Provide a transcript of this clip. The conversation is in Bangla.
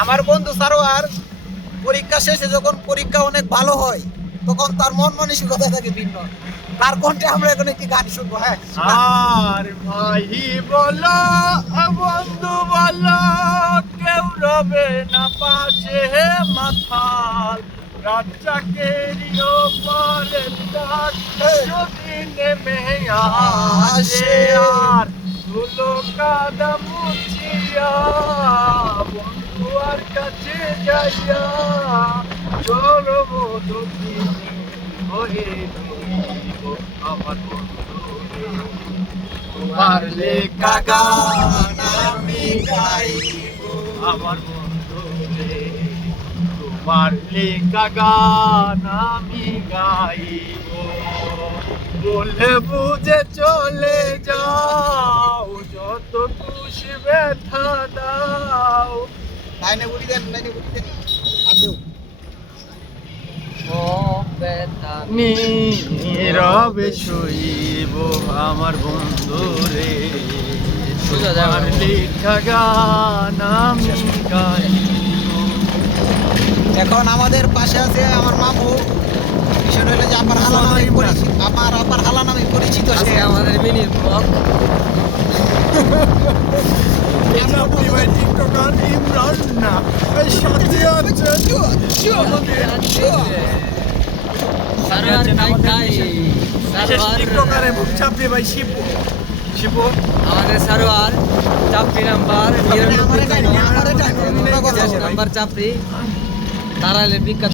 আমার বন্ধু সারোয়ার পরীক্ষা শেষে যখন পরীক্ষা অনেক ভালো হয় তখন তার মন মানসিকতা থাকে ভিন্ন। তার কণ্ঠে আমরা এখন একটি গান শুনবো। হ্যাঁ, আর ভাই বলো বন্ধু বলো, কেউ রবে না পাশে হে মাথাল রাজ্জাকেরিও পরে তার যদি নেমে আসে আর ধুলো কাদা মুছিয়া বন্ধু আর কাছে যাইয়া চলব দক্ষিণে হয়ে রইব আমার বন্ধু রে। তোমার লেখা গান আমি গাইব আমার বন্ধু রে, তোমার লেখা গান আমি গাইব। বলে বুঝে চলে যাও, যত খুশি ব্যথা দাও। লাইনে বুড়ি দেন, লাইনে বুড়ি দেন। আর দেও। নীরবে শুইব আমার বন্ধু রে, তোমার লেখা গান আমি গাইব। এখন আমাদের পাশে আছে আমার মামু। বিষয়টা হলো যে আমার হালা নামে পরিচিত, আমার আপার হালা নামে পরিচিত সে। আমাদের মিনির ব্লগ টিকটকার ইমরান না এই সাথে আছে সারোয়ার খাই খাই সারোয়ার টিকটকারে মুখ চাপড়ি ভাই শিপু শিপু আমাদের সারোয়ার চাপড়ি নাম্বার আমার এটা নাম্বার চাপড়ি তারালে বিখ্যাত